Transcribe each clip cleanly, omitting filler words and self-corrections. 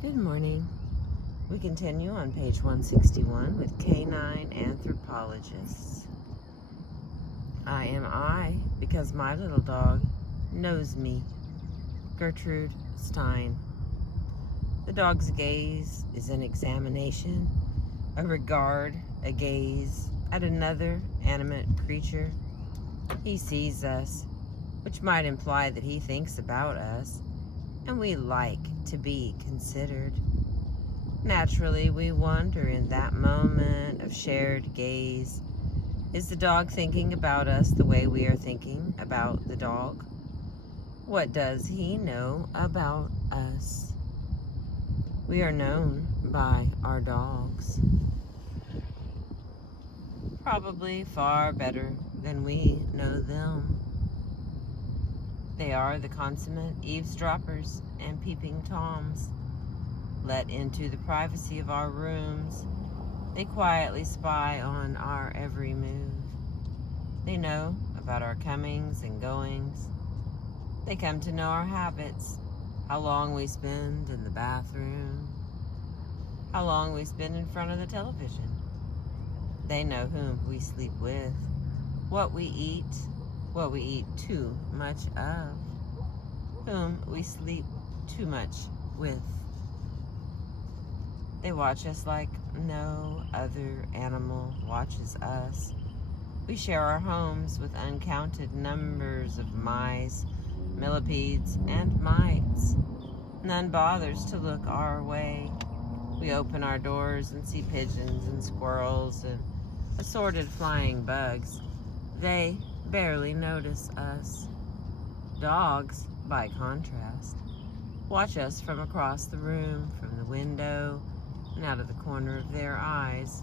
Good morning. We continue on page 161 with Canine Anthropologists. I am I because my little dog knows me. Gertrude Stein. The dog's gaze is an examination, a regard, a gaze at another animate creature. He sees us, which might imply that he thinks about us, and we like to be considered. Naturally, we wonder in that moment of shared gaze, is the dog thinking about us the way we are thinking about the dog? What does he know about us? We are known by our dogs, probably far better than we know them. They are the consummate eavesdroppers and peeping toms. Let into the privacy of our rooms, they quietly spy on our every move. They know about our comings and goings. They come to know our habits, how long we spend in the bathroom, how long we spend in front of the television. They know whom we sleep with, what we eat too much of, whom we sleep too much with. They watch us like no other animal watches us. We share our homes with uncounted numbers of mice, millipedes, and mites. None bothers to look our way. We open our doors and see pigeons and squirrels and assorted flying bugs. They barely notice us. Dogs, by contrast, watch us from across the room, from the window, and out of the corner of their eyes.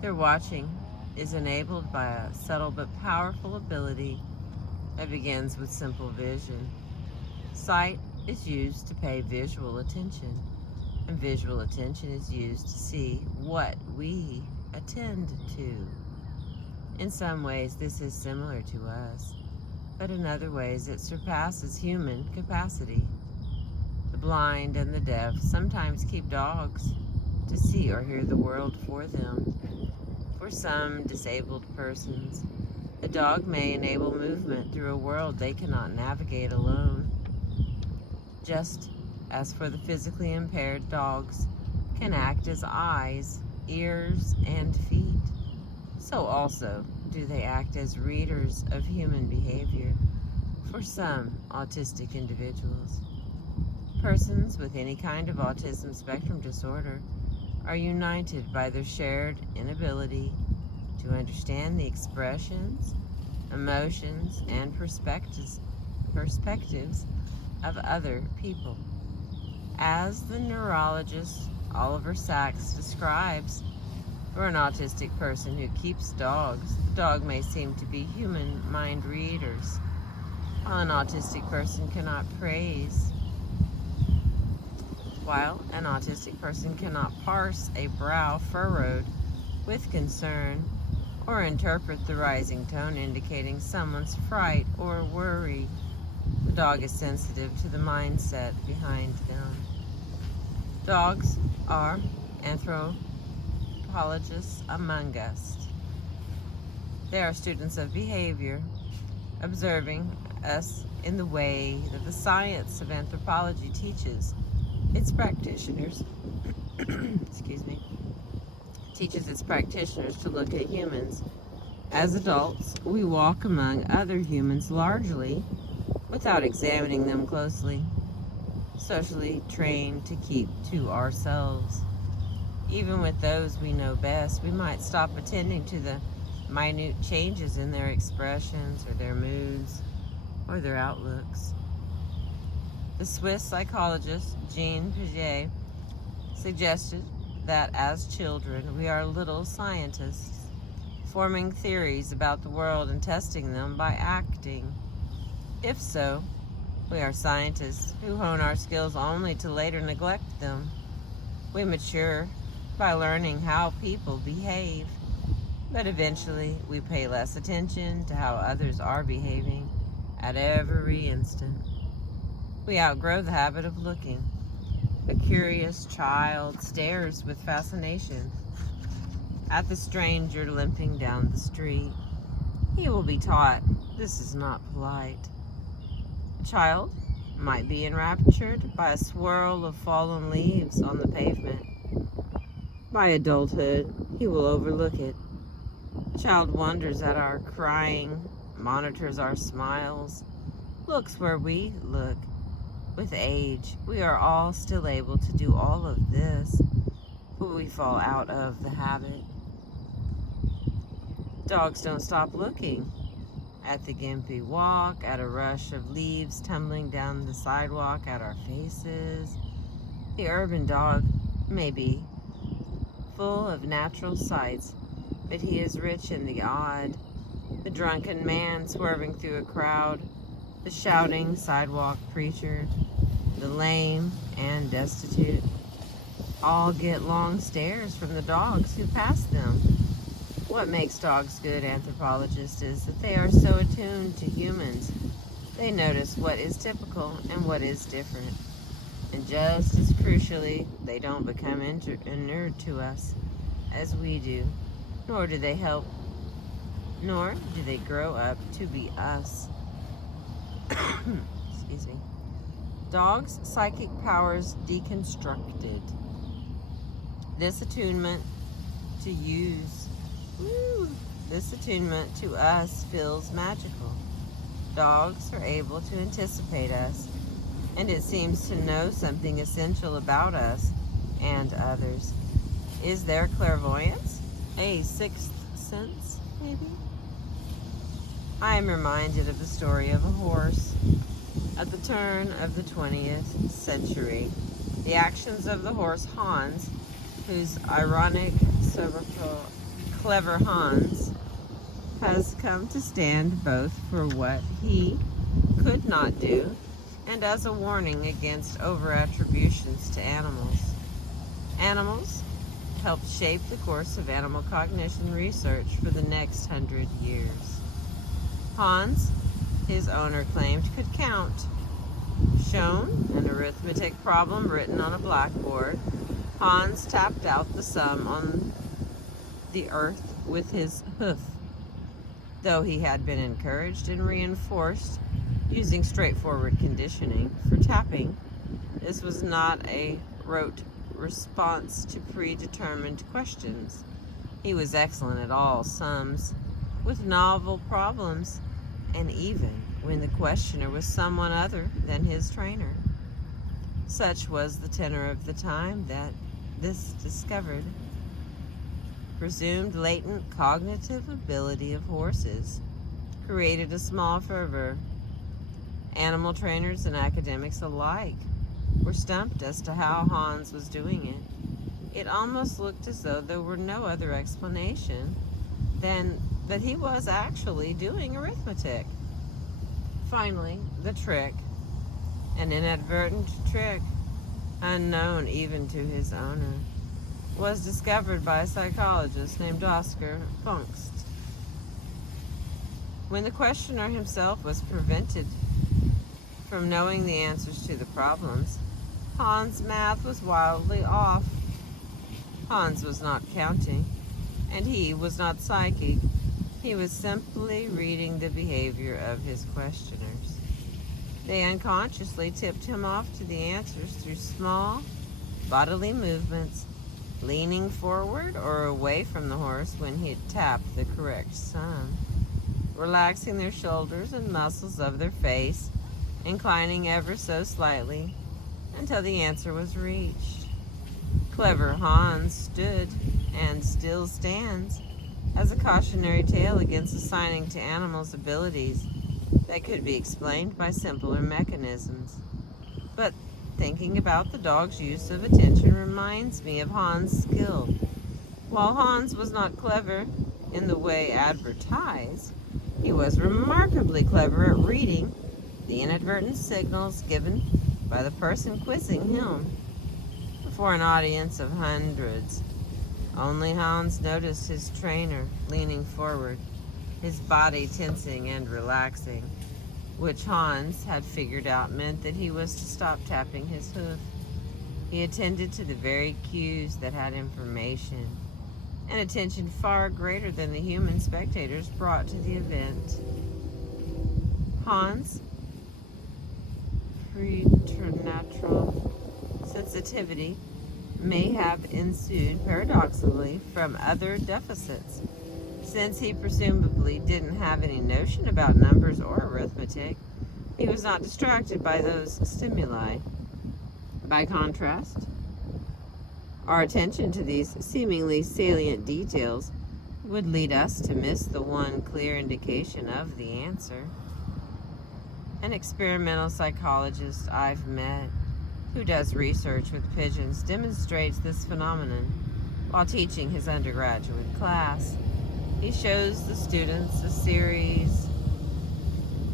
Their watching is enabled by a subtle but powerful ability that begins with simple vision. Sight is used to pay visual attention, and visual attention is used to see what we attend to. In some ways, this is similar to us, but in other ways, it surpasses human capacity. The blind and the deaf sometimes keep dogs to see or hear the world for them. For some disabled persons, a dog may enable movement through a world they cannot navigate alone. Just as for the physically impaired, dogs can act as eyes, ears, and feet, so also do they act as readers of human behavior for some autistic individuals. Persons with any kind of autism spectrum disorder are united by their shared inability to understand the expressions, emotions, and perspectives of other people. As the neurologist Oliver Sacks describes, for an autistic person who keeps dogs, the dog may seem to be human mind readers, while an autistic person cannot parse a brow furrowed with concern or interpret the rising tone indicating someone's fright or worry. The dog is sensitive to the mindset behind them. Dogs are anthropologists among us. They are students of behavior, observing us in the way that the science of anthropology teaches its practitioners teaches its practitioners to look at humans. As adults, we walk among other humans largely without examining them closely, socially trained to keep to ourselves. Even with those we know best, we might stop attending to the minute changes in their expressions or their moods or their outlooks. The Swiss psychologist Jean Piaget suggested that as children we are little scientists, forming theories about the world and testing them by acting. If so, we are scientists who hone our skills only to later neglect them. We mature by learning how people behave, but eventually we pay less attention to how others are behaving at every instant. We outgrow the habit of looking. A curious child stares with fascination at the stranger limping down the street. He will be taught this is not polite. A child might be enraptured by a swirl of fallen leaves on the pavement. By adulthood, he will overlook it. A child wonders at our crying, monitors our smiles, looks where we look. With age, we are all still able to do all of this, but we fall out of the habit. Dogs don't stop looking at the gimpy walk, at a rush of leaves tumbling down the sidewalk at our faces. The urban dog may be full of natural sights, but he is rich in the odd. The drunken man swerving through a crowd, the shouting sidewalk preacher, the lame and destitute, all get long stares from the dogs who pass them. What makes dogs good anthropologists is that they are so attuned to humans. They notice what is typical and what is different. And just as crucially, they don't become inured to us as we do, nor do they grow up to be us. Excuse me. Dogs' psychic powers deconstructed. This attunement to us feels magical. Dogs are able to anticipate us, and it seems to know something essential about us and others. Is there clairvoyance? A sixth sense, maybe? I am reminded of the story of a horse. At the turn of the 20th century, the actions of the horse Hans, whose ironic, clever Hans, has come to stand both for what he could not do and as a warning against over-attributions to animals. Animals helped shape the course of animal cognition research for the next 100 years. Hans, his owner claimed, could count. Shown an arithmetic problem written on a blackboard, Hans tapped out the sum on the earth with his hoof. Though he had been encouraged and reinforced using straightforward conditioning for tapping, this was not a rote response to predetermined questions. He was excellent at all sums, with novel problems, and even when the questioner was someone other than his trainer. Such was the tenor of the time that this discovered presumed latent cognitive ability of horses created a small fervor. Animal trainers and academics alike were stumped as to how Hans was doing it. It almost looked as though there were no other explanation than that he was actually doing arithmetic. Finally, the trick, an inadvertent trick, unknown even to his owner, was discovered by a psychologist named Oscar Funkst. When the questioner himself was prevented from knowing the answers to the problems, Hans' math was wildly off. Hans was not counting, and he was not psychic. He was simply reading the behavior of his questioners. They unconsciously tipped him off to the answers through small bodily movements, leaning forward or away from the horse when he had tapped the correct sum, relaxing their shoulders and muscles of their face, inclining ever so slightly until the answer was reached. Clever Hans stood, and still stands, as a cautionary tale against assigning to animals abilities that could be explained by simpler mechanisms. But thinking about the dog's use of attention reminds me of Hans' skill. While Hans was not clever in the way advertised, he was remarkably clever at reading the inadvertent signals given by the person quizzing him. Before an audience of hundreds, only Hans noticed his trainer leaning forward, his body tensing and relaxing, which Hans had figured out meant that he was to stop tapping his hoof. He attended to the very cues that had information and attention far greater than the human spectators brought to the event. Hans' preternatural sensitivity may have ensued paradoxically from other deficits, since he presumably didn't have any notion about numbers or arithmetic. He was not distracted by those stimuli. By contrast, our attention to these seemingly salient details would lead us to miss the one clear indication of the answer. An experimental psychologist I've met who does research with pigeons demonstrates this phenomenon while teaching his undergraduate class. He shows the students a series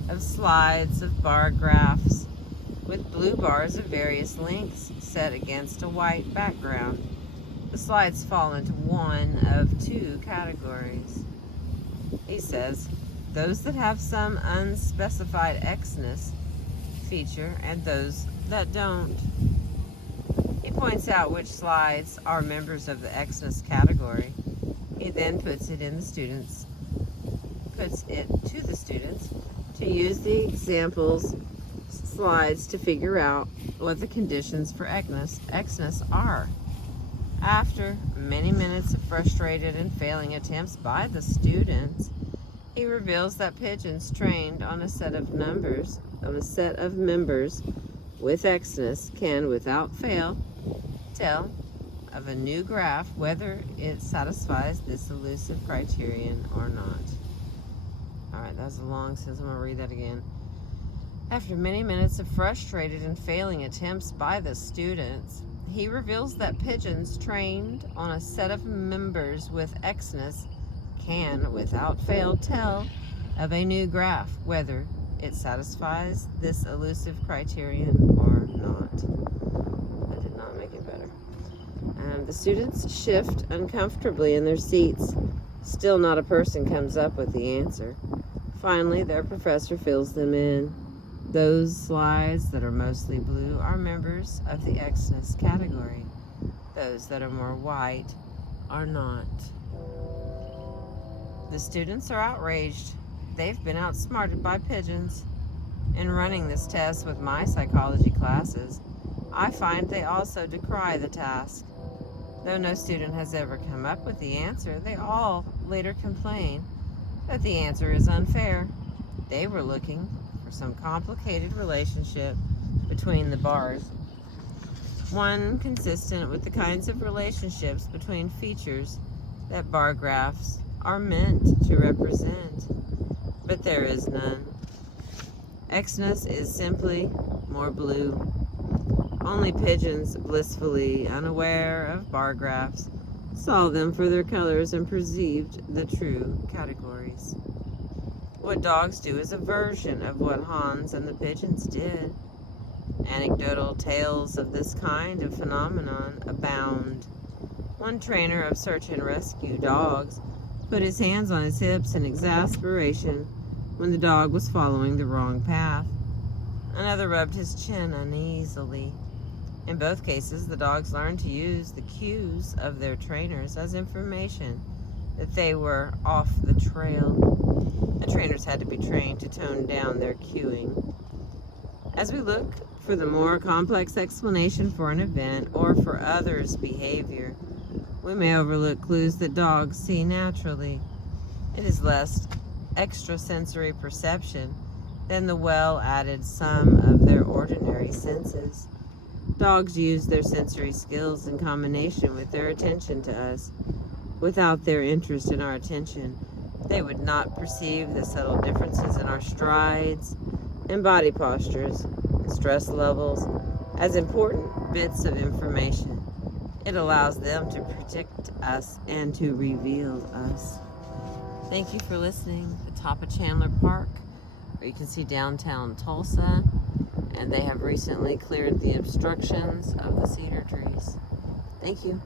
of slides of bar graphs with blue bars of various lengths set against a white background. The slides fall into one of two categories. He says, those that have some unspecified Xness feature and those that don't. He points out which slides are members of the Xness category. He then puts it to the students to use the examples slides to figure out what the conditions for Xness are. After many minutes of frustrated and failing attempts by the students, he reveals that pigeons trained on a set of members with Xness can, without fail, tell of a new graph whether it satisfies this elusive criterion or not. Alright, that was a long sentence. I'm going to read that again. After many minutes of frustrated and failing attempts by the students, he reveals that pigeons trained on a set of members with Xness can, without fail, tell of a new graph whether it satisfies this elusive criterion or not. That did not make it better. The students shift uncomfortably in their seats. Still not a person comes up with the answer. Finally, their professor fills them in. Those slides that are mostly blue are members of the Xness category. Those that are more white are not. The students are outraged. They've been outsmarted by pigeons. In running this test with my psychology classes, I find they also decry the task. Though no student has ever come up with the answer, they all later complain that the answer is unfair. They were looking for some complicated relationship between the bars, one consistent with the kinds of relationships between features that bar graphs are meant to represent. But there is none. Xness is simply more blue. Only pigeons, blissfully unaware of bar graphs, saw them for their colors and perceived the true categories. What dogs do is a version of what Hans and the pigeons did. Anecdotal tales of this kind of phenomenon abound. One trainer of search and rescue dogs put his hands on his hips in exasperation when the dog was following the wrong path. Another rubbed his chin uneasily. In both cases, the dogs learned to use the cues of their trainers as information that they were off the trail. The trainers had to be trained to tone down their cueing. As we look for the more complex explanation for an event or for others' behavior, we may overlook clues that dogs see naturally. It is less extrasensory perception than the well-added sum of their ordinary senses. Dogs use their sensory skills in combination with their attention to us. Without their interest in our attention, they would not perceive the subtle differences in our strides and body postures and stress levels as important bits of information. It allows them to predict us and to reveal us. Thank you for listening. The top of Chandler Park, where you can see downtown Tulsa, and they have recently cleared the obstructions of the cedar trees. Thank you.